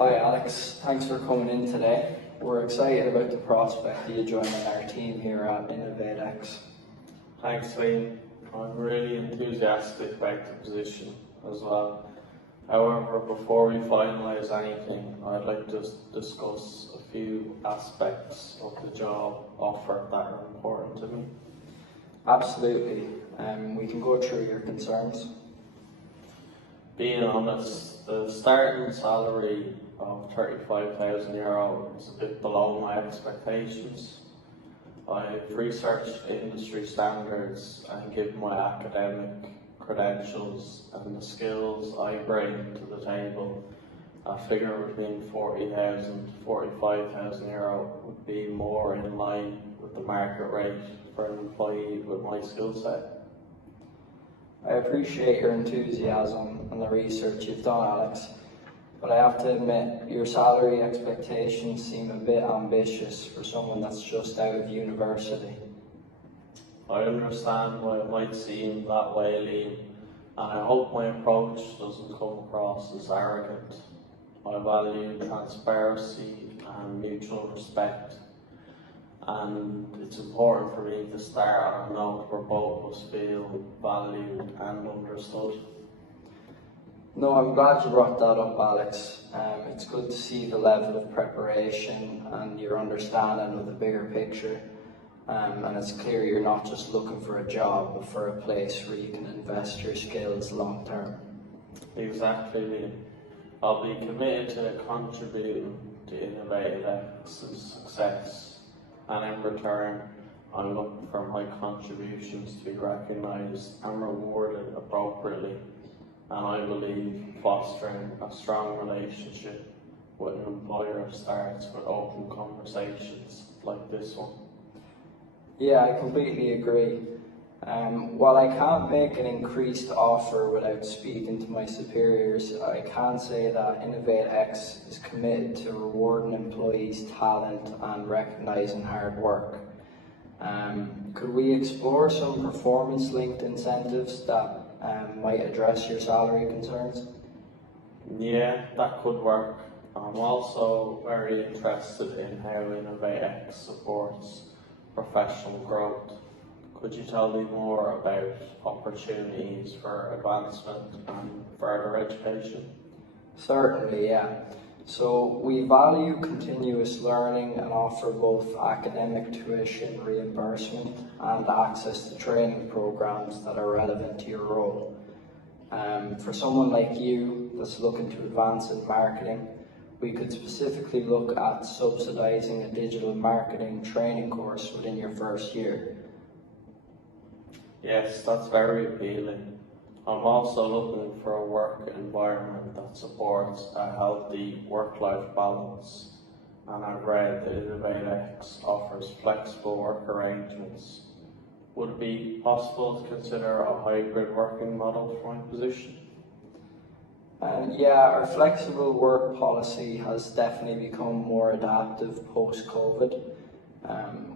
Hi Alex, thanks for coming in today. We're excited about the prospect of you joining our team here at InnovateX. Thanks, Liam. I'm really enthusiastic about the position as well. However, before we finalise anything, I'd like to discuss a few aspects of the job offer that are important to me. Absolutely. We can go through your concerns. Being honest, the starting salary of €35,000 is a bit below my expectations. I've researched industry standards and given my academic credentials and the skills I bring to the table, a figure between €40,000 to €45,000 would be more in line with the market rate for an employee with my skill set. I appreciate your enthusiasm and the research you've done, Alex, but I have to admit your salary expectations seem a bit ambitious for someone that's just out of university. I understand why it might seem that way, Liam, and I hope my approach doesn't come across as arrogant. I value transparency and mutual respect, and it's important for me to start on a note where both of us feel valued and understood. No, I'm glad you brought that up, Alex. It's good to see the level of preparation and your understanding of the bigger picture. And it's clear you're not just looking for a job, but for a place where you can invest your skills long term. Exactly, Liam. I'll be committed to contributing to InnovateX's success, and in return, I'm looking for my contributions to be recognised and rewarded appropriately. And I believe fostering a strong relationship with an employer starts with open conversations like this one. Yeah, I completely agree. While I can't make an increased offer without speaking to my superiors, I can say that InnovateX is committed to rewarding employees' talent and recognising hard work. Could we explore some performance-linked incentives that might address your salary concerns? Yeah, that could work. I'm also very interested in how InnovateX supports professional growth. Could you tell me more about opportunities for advancement and further education? Certainly, yeah. So we value continuous learning and offer both academic tuition reimbursement and access to training programs that are relevant to your role. For someone like you that's looking to advance in marketing, we could specifically look at subsidising a digital marketing training course within your first year. Yes, that's very appealing. I'm also looking for a work environment that supports a healthy work-life balance, and I've read that InnovateX offers flexible work arrangements. Would it be possible to consider a hybrid working model for my position? Yeah, our flexible work policy has definitely become more adaptive post-COVID.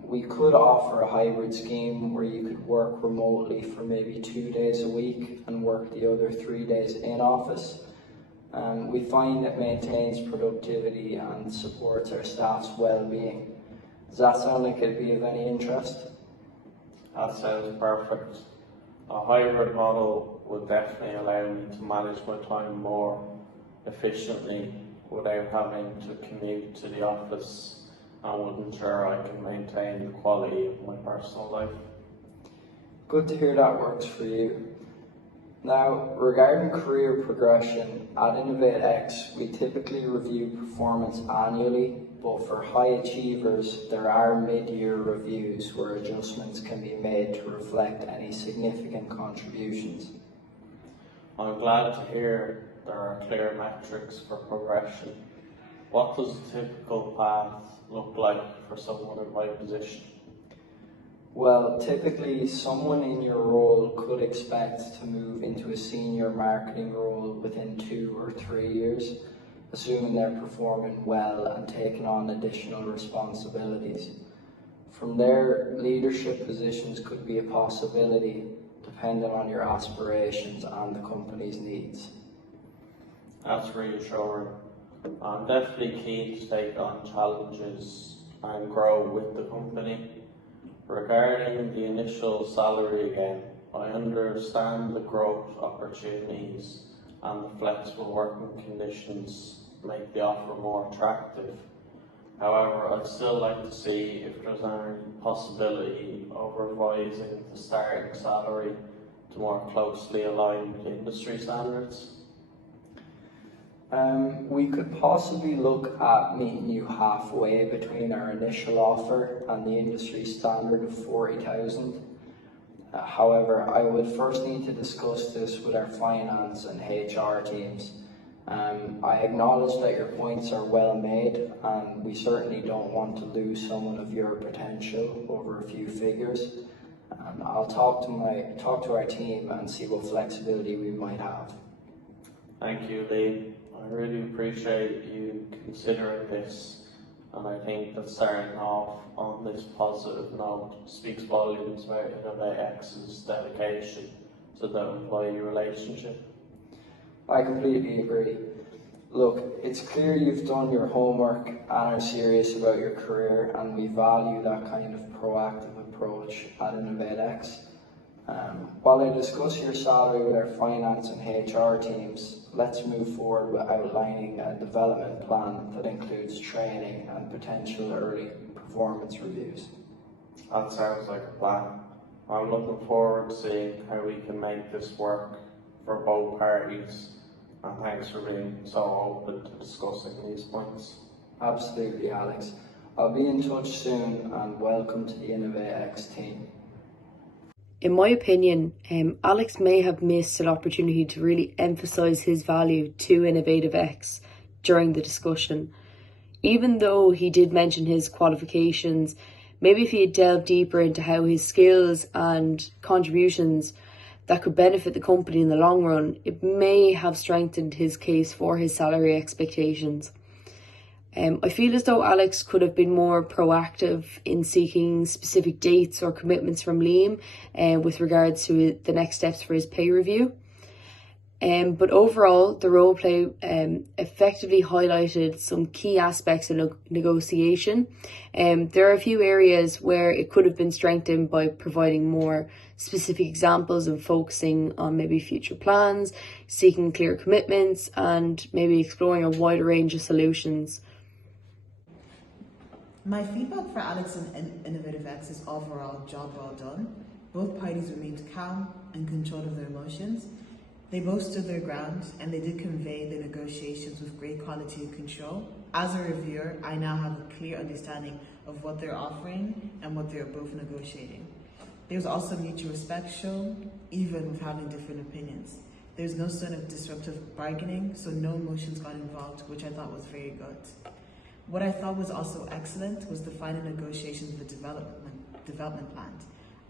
We could offer a hybrid scheme where you could work remotely for maybe 2 days a week and work the other 3 days in office. We find it maintains productivity and supports our staff's well-being. Does that sound like it'd be of any interest? That sounds perfect. A hybrid model would definitely allow me to manage my time more efficiently without having to commute to the office, and would ensure I can maintain the quality of my personal life. Good to hear that works for you. Now, regarding career progression, at InnovateX, we typically review performance annually, but for high achievers, there are mid-year reviews where adjustments can be made to reflect any significant contributions. I'm glad to hear there are clear metrics for progression. What does a typical path look like for someone in my position? Well, typically someone in your role could expect to move into a senior marketing role within 2 or 3 years, assuming they're performing well and taking on additional responsibilities. From there, leadership positions could be a possibility depending on your aspirations and the company's needs. That's reassuring. I'm definitely keen to take on challenges and grow with the company. Regarding the initial salary again, I understand the growth opportunities and the flexible working conditions make the offer more attractive. However, I'd still like to see if there's any possibility of revising the starting salary to more closely align with industry standards. We could possibly look at meeting you halfway between our initial offer and the industry standard of 40,000. However, I would first need to discuss this with our finance and HR teams. I acknowledge that your points are well made, and we certainly don't want to lose someone of your potential over a few figures. And I'll talk to our team and see what flexibility we might have. Thank you, Lee. I really appreciate you considering this, and I think that starting off on this positive note speaks volumes about InnovateX's dedication to the employee relationship. I completely agree. Look, it's clear you've done your homework and are serious about your career, and we value that kind of proactive approach at InnovateX. While I discuss your salary with our finance and HR teams, let's move forward with outlining a development plan that includes training and potential early performance reviews. That sounds like a plan. I'm looking forward to seeing how we can make this work for both parties, and thanks for being so open to discussing these points. Absolutely, Alex. I'll be in touch soon, and welcome to the InnovateX team. In my opinion, Alex may have missed an opportunity to really emphasise his value to InnovateX during the discussion. Even though he did mention his qualifications, maybe if he had delved deeper into how his skills and contributions that could benefit the company in the long run, it may have strengthened his case for his salary expectations. I feel as though Alex could have been more proactive in seeking specific dates or commitments from Liam with regards to the next steps for his pay review. But overall, the role play effectively highlighted some key aspects of negotiation. There are a few areas where it could have been strengthened by providing more specific examples and focusing on maybe future plans, seeking clear commitments, and maybe exploring a wider range of solutions. My feedback for Alex and InnovativeX is overall job well done. Both parties remained calm and controlled of their emotions. They both stood their ground, and they did convey the negotiations with great quality and control. As a reviewer, I now have a clear understanding of what they're offering and what they're both negotiating. There's also mutual respect shown, even with having different opinions. There's no sort of disruptive bargaining, so no emotions got involved, which I thought was very good. What I thought was also excellent was the final negotiations of the development plan.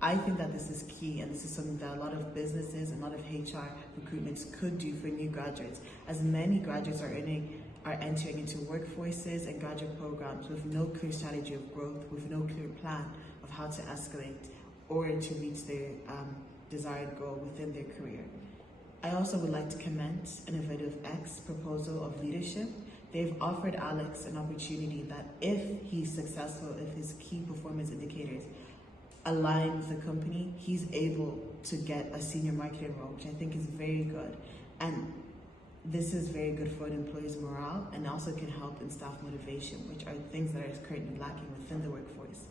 I think that this is key, and this is something that a lot of businesses and a lot of HR recruitments could do for new graduates, as many graduates are entering into workforces and graduate programs with no clear strategy of growth, with no clear plan of how to escalate or to reach their desired goal within their career. I also would like to commend InnovativeX's proposal of leadership. They've offered Alex an opportunity that if he's successful, if his key performance indicators align with the company, he's able to get a senior marketing role, which I think is very good. And this is very good for an employee's morale, and also can help in staff motivation, which are things that are currently lacking within the workforce.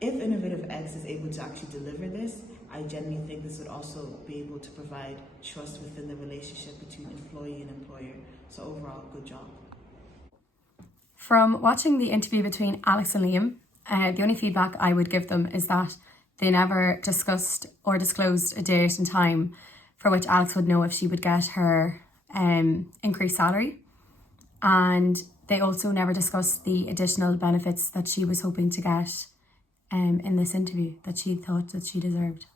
If InnovativeX is able to actually deliver this, I genuinely think this would also be able to provide trust within the relationship between employee and employer. So overall, good job. From watching the interview between Alex and Liam, the only feedback I would give them is that they never discussed or disclosed a date and time for which Alex would know if she would get her increased salary. And they also never discussed the additional benefits that she was hoping to get in this interview that she thought that she deserved.